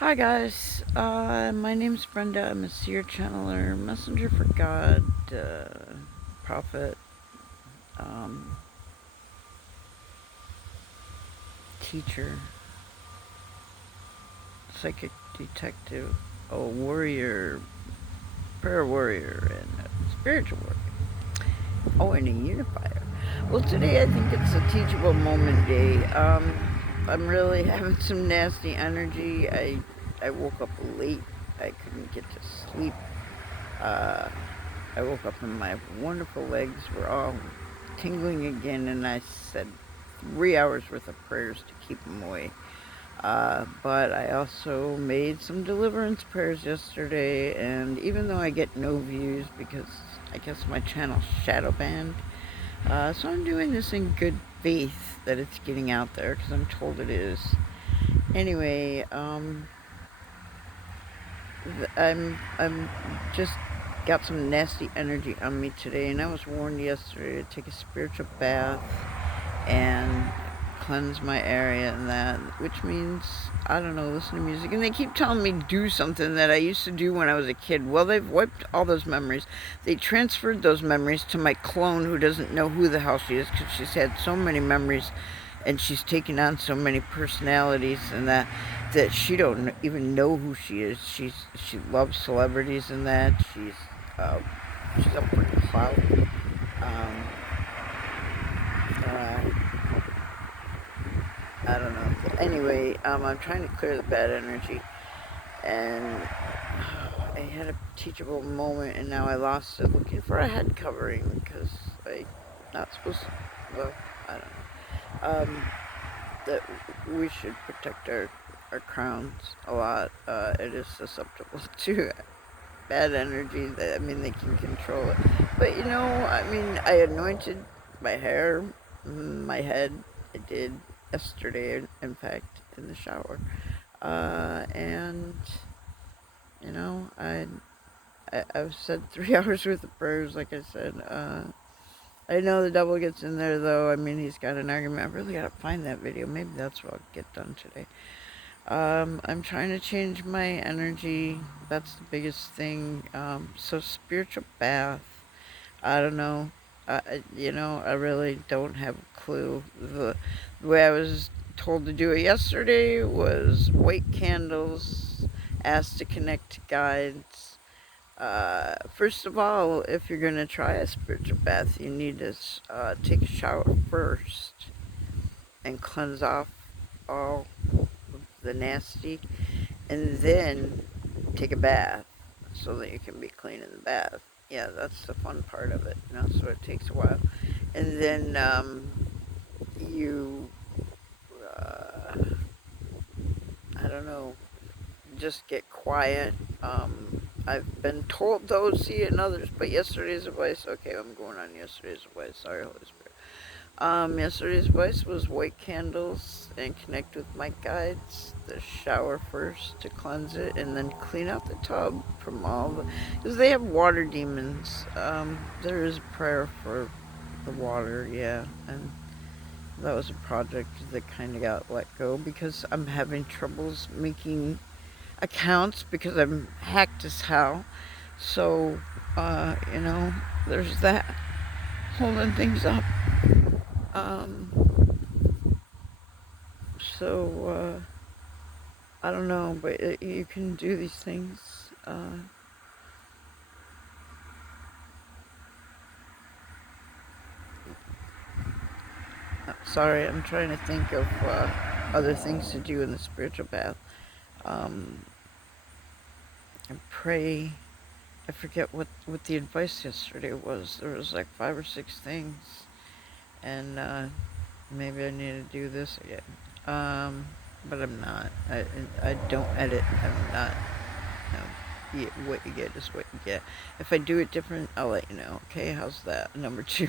Hi guys, my name's Brenda. I'm a seer channeler, messenger for God, prophet, um, teacher, psychic detective, a warrior, prayer warrior, and a spiritual warrior. Oh, and a unifier. Well, today I think it's a teachable moment day. I'm really having some nasty energy. I woke up late. I couldn't get to sleep. Uh, I woke up and my wonderful legs were all tingling again, and I said 3 hours worth of prayers to keep them away. But I also made some deliverance prayers yesterday, and even though I get no views because I guess my channel's shadow banned, so I'm doing this in good faith that it's getting out there because I'm told it is. Anyway, I'm just got some nasty energy on me today, and I was warned yesterday to take a spiritual bath and cleanse my area and that, which means, I don't know, listen to music. And they keep telling me do something that I used to do when I was a kid. Well, they've wiped all those memories. They transferred those memories to my clone, who doesn't know who the hell she is because she's had so many memories and she's taken on so many personalities, and that she don't even know who she is. She loves celebrities and that. She's up for clout. Um, uh, I don't know. Anyway, I'm trying to clear the bad energy, and I had a teachable moment, and now I lost it looking for a head covering because I not supposed to. Well, I don't know. That we should protect our crowns a lot. It is susceptible to bad energy. That, I mean, they can control it, but I mean, I anointed my hair, my head. I did yesterday, in fact, in the shower, and I've said 3 hours worth of prayers, like I said. I know the devil gets in there, though. I mean, he's got an argument. I really got to find that video. Maybe that's what I'll get done today. I'm trying to change my energy. That's the biggest thing. So spiritual bath. I don't know. I really don't have a clue. The way I was told to do it yesterday was white candles, asked to connect to guides. First of all, if you're going to try a spiritual bath, you need to take a shower first and cleanse off all the nasty, and then take a bath so that you can be clean in the bath. Yeah, that's the fun part of it, so it takes a while. And then you, uh, I don't know, just get quiet. I've been told those see it in others, but yesterday's advice, okay, I'm going on yesterday's advice. Sorry, Holy Spirit. Yesterday's advice was white candles and connect with my guides. The shower first to cleanse it, and then clean out the tub from all the, because they have water demons. There is prayer for the water, yeah, and that was a project that kind of got let go because I'm having troubles making accounts because I'm hacked as hell. So, there's that holding things up. Um, so, I don't know, but you can do these things. Sorry, I'm trying to think of other things to do in the spiritual path. Um, and pray. I forget what the advice yesterday was. There was like 5 or 6 things, and maybe I need to do this again. But I'm not. I don't edit. I'm not. No, what you get is what you get. If I do it different, I'll let you know. Okay, how's that? Number 2.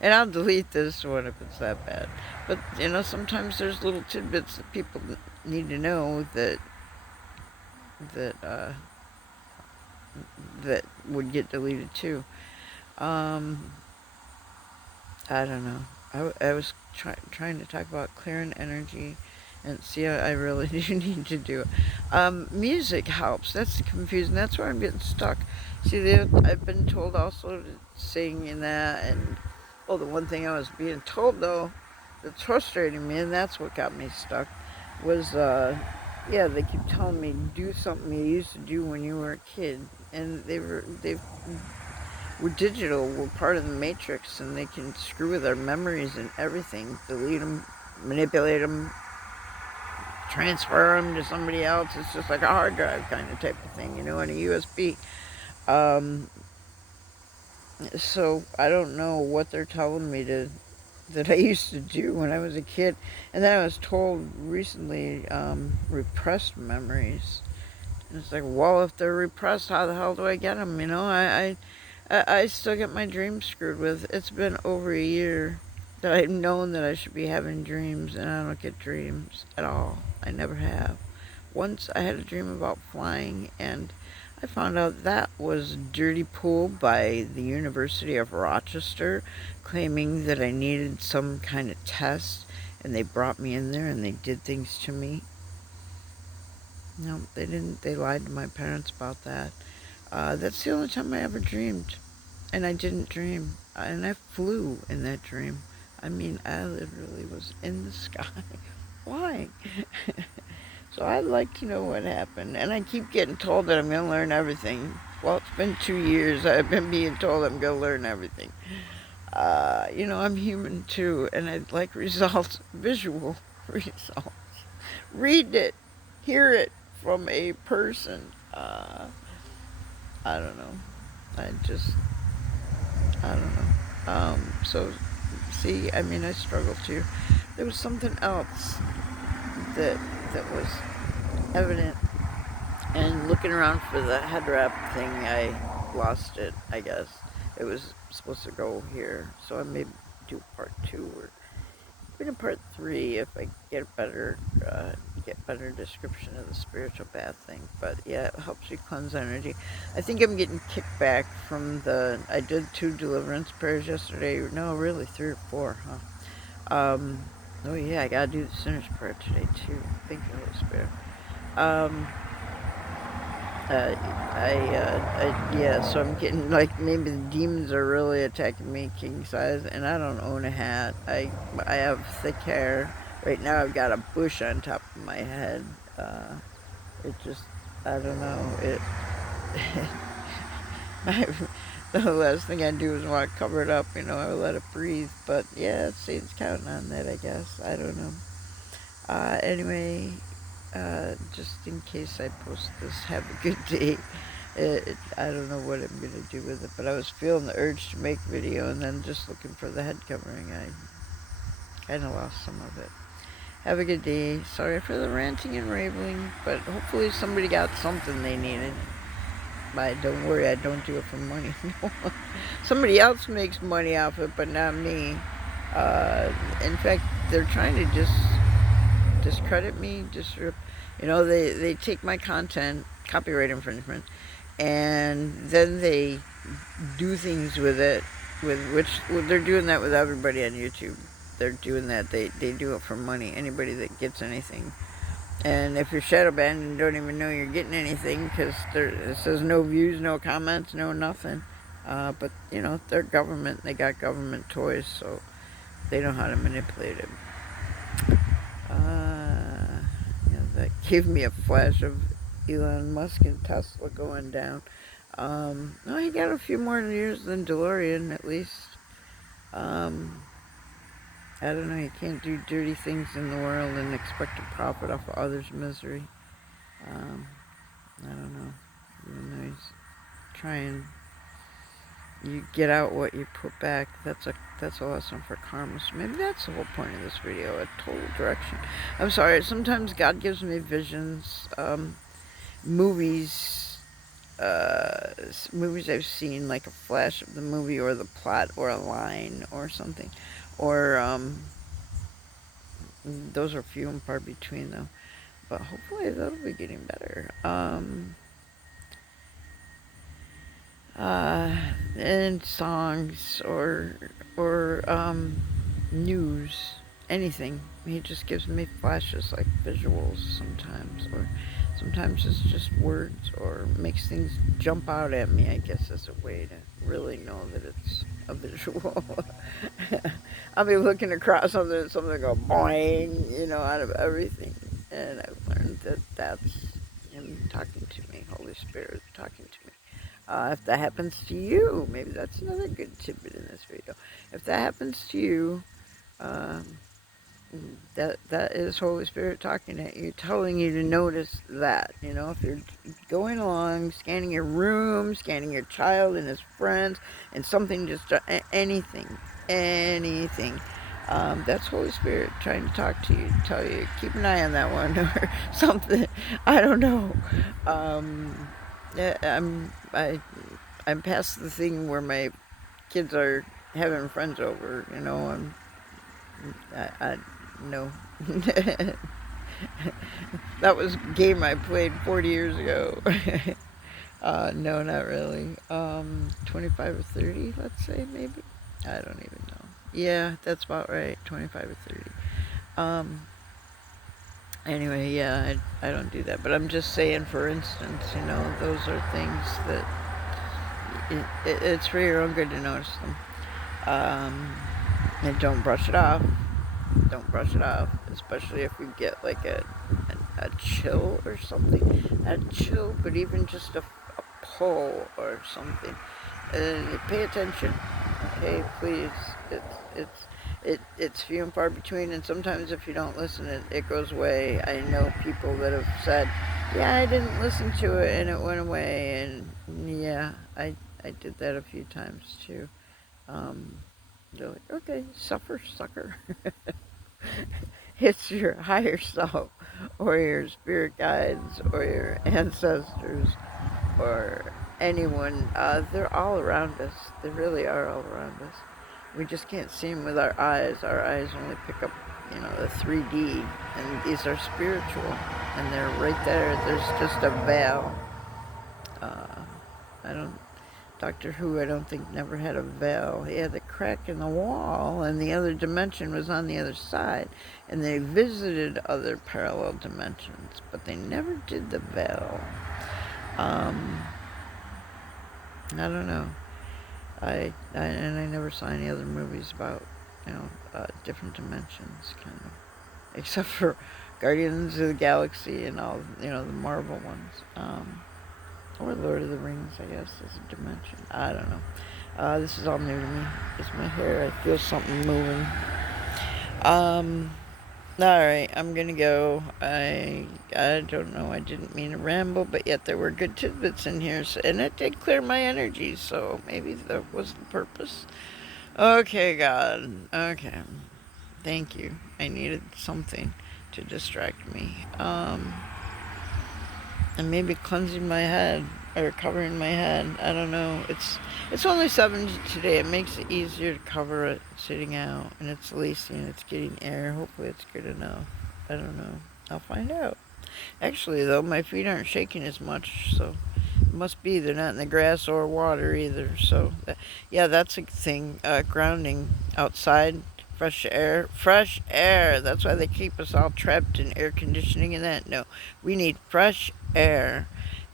And I'll delete this one if it's that bad. But, sometimes there's little tidbits that people need to know that, uh, that would get deleted too. Um, I don't know. I was trying to talk about clearing energy And see, I really do need to do it. Music helps. That's confusing. That's where I'm getting stuck. See, I've been told also to sing in that, and oh, the one thing I was being told though, that's frustrating me, and that's what got me stuck, was yeah, they keep telling me do something you used to do when you were a kid, and we're digital, we're part of the matrix, and they can screw with our memories and everything, delete them, manipulate them, transfer them to somebody else. It's just like a hard drive kind of type of thing, you know, and a USB. Um, so I don't know what they're telling me that I used to do when I was a kid. And then I was told recently, repressed memories. And it's like, well, if they're repressed, how the hell do I get them? You know, I still get my dreams screwed with. It's been over a year that I've known that I should be having dreams, and I don't get dreams at all. I never have. Once I had a dream about flying, and I found out that was dirty pool by the University of Rochester, claiming that I needed some kind of test, and they brought me in there and they did things to me. No, they didn't. They lied to my parents about that. That's the only time I ever dreamed. And I didn't dream. And I flew in that dream. I mean, I literally was in the sky flying. So I'd like to know what happened. And I keep getting told that I'm going to learn everything. Well, it's been 2 years. I've been being told I'm going to learn everything. You know, I'm human too. And I'd like results, visual results. Read it, hear it from a person. I don't know. I just, I don't know. So, see, I mean, I struggle too. There was something else that was evident, and looking around for the head wrap thing, I lost it. I guess it was supposed to go here, so I may do part 2 or even part 3 if I get better description of the spiritual bath thing. But yeah, it helps you cleanse energy. I think I'm getting kicked back from I did 2 deliverance prayers yesterday. No, really 3 or 4, huh? Oh yeah, I gotta do the sinner's prayer today too. Thank you, Holy Spirit. Um, yeah, so I'm getting like maybe the demons are really attacking me king size, and I don't own a hat. I have thick hair. Right now I've got a bush on top of my head. It just, I don't know. I, the last thing I do is want to cover it up, you know, I let it breathe. But yeah, Satan's counting on that, I guess. I don't know. Anyway, just in case I post this, have a good day. I don't know what I'm going to do with it, but I was feeling the urge to make video, and then just looking for the head covering, I kind of lost some of it. Have a good day. Sorry for the ranting and raving, but hopefully somebody got something they needed. But don't worry, I don't do it for money. Somebody else makes money off it, but not me. In fact, they're trying to just discredit me, you know, they take my content, copyright infringement, and then they do things with it, well, they're doing that with everybody on YouTube. They're doing that. They do it for money. Anybody that gets anything. And if you're shadow banned and don't even know you're getting anything, because it says no views, no comments, no nothing. But, you know, they're government. They got government toys, so they know how to manipulate it. Yeah, that gave me a flash of Elon Musk and Tesla going down. No, he got a few more years than DeLorean, at least. I don't know, you can't do dirty things in the world and expect to profit off of others' misery. I don't know. You know, he's trying. You get out what you put back. That's a lesson for karma. So maybe that's the whole point of this video, a total direction. I'm sorry, sometimes God gives me visions, movies, movies I've seen, like a flash of the movie or the plot or a line or something. Or, those are few and far between though. But hopefully that'll be getting better. And songs or news anything. He just gives me flashes, like visuals sometimes, or sometimes it's just words, or makes things jump out at me, I guess, as a way to really know that it's a visual. I'll be looking across something and something go boing, out of everything. And I've learned that that's him talking to me, Holy Spirit talking to me. If that happens to you, maybe that's another good tidbit in this video. If that happens to you, um, that is Holy Spirit talking at you, telling you to notice that. If you're going along, scanning your room, scanning your child and his friends, and something just, anything, that's Holy Spirit trying to talk to you, tell you, keep an eye on that one, or something. I don't know. Yeah, I'm past the thing where my kids are having friends over, I no. That was a game I played 40 years ago. No, not really. 25 or 30, let's say, maybe. I don't even know. Yeah, that's about right. 25 or 30. Anyway, yeah, I don't do that. But I'm just saying, for instance, those are things that it's for your own good to notice them. And don't brush it off. Don't brush it off, especially if you get like a chill or something. Not a chill, but even just a pull or something. And pay attention. Okay, please. It's few and far between, and sometimes if you don't listen, it goes away. I know people that have said, yeah, I didn't listen to it and it went away, and yeah, I did that a few times too. They're like, okay, suffer, sucker. It's your higher self, or your spirit guides, or your ancestors, or anyone. They're all around us. They really are all around us. We just can't see them with our eyes. Our eyes only pick up, the 3D, and these are spiritual, and they're right there. There's just a veil. I don't Doctor Who, I don't think, never had a veil. He had a crack in the wall, and the other dimension was on the other side. And they visited other parallel dimensions, but they never did the veil. I don't know. I never saw any other movies about, different dimensions, kind of. Except for Guardians of the Galaxy and all, the Marvel ones. Or Lord of the Rings, I guess, is a dimension. I don't know. This is all new to me. It's my hair. I feel something moving. Alright, I'm gonna go. I don't know. I didn't mean to ramble, but yet there were good tidbits in here. And it did clear my energy, so maybe that was the purpose. Okay, God. Okay. Thank you. I needed something to distract me. And maybe cleansing my head or covering my head. I don't know. It's only 70 today. It makes it easier to cover it sitting out, and it's lacing. It's getting air. Hopefully, it's good enough. I don't know. I'll find out. Actually, though, my feet aren't shaking as much, so it must be they're not in the grass or water either. So, yeah, that's a thing. Grounding outside. Fresh air. Fresh air. That's why they keep us all trapped in air conditioning and that. No, we need fresh air.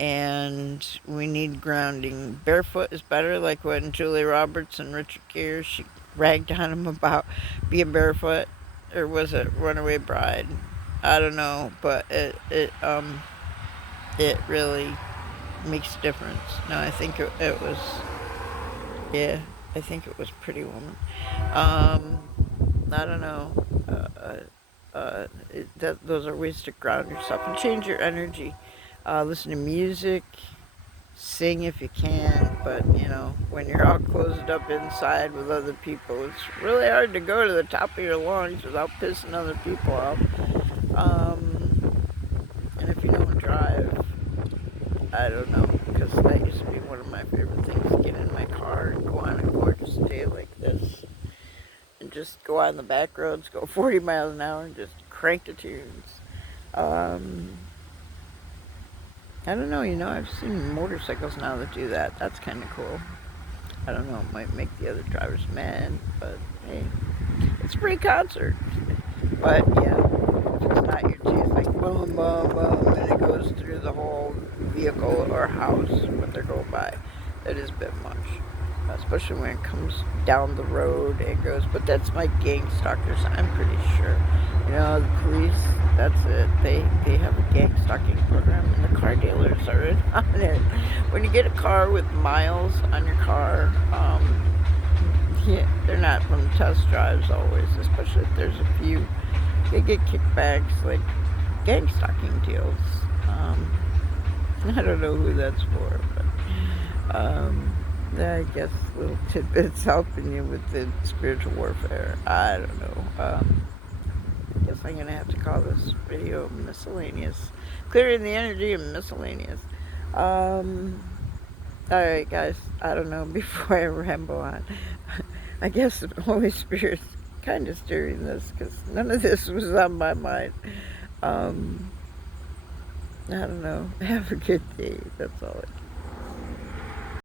And we need grounding. Barefoot is better, like when Julia Roberts and Richard Gere, she ragged on him about being barefoot. Or was it Runaway Bride? I don't know, but it really makes a difference. No, I think it was, yeah, I think it was Pretty Woman. I don't know. Those are ways to ground yourself and change your energy. Listen to music, sing if you can, but when you're all closed up inside with other people, it's really hard to go to the top of your lungs without pissing other people off. And if you don't drive, I don't know, because that used to be one of my favorite things, get in my car and go on a gorgeous day like this, and just go on the back roads, go 40 miles an hour, and just crank the tunes. I don't know, I've seen motorcycles now that do that. That's kind of cool. I don't know, it might make the other drivers mad, but hey, It's a free concert. But yeah, if it's not your taste, like boom, boom, boom, and it goes through the whole vehicle or house, what they're going by, that is a bit much. Especially when it comes down the road, it goes. But that's my gang stalkers, I'm pretty sure. You know, the police, that's it. They have a gang stalking program, and the car dealers are in on it. When you get a car with miles on your car, yeah, they're not from test drives always, especially if there's a few. They get kickbacks like gang stalking deals. Um, I don't know who that's for, but I guess little tidbits helping you with the spiritual warfare. I don't know. I guess I'm gonna have to call this video miscellaneous, clearing the energy and miscellaneous. All right, guys. I don't know. Before I ramble on, I guess the Holy Spirit's kind of steering this because none of this was on my mind. I don't know. Have a good day. That's all I can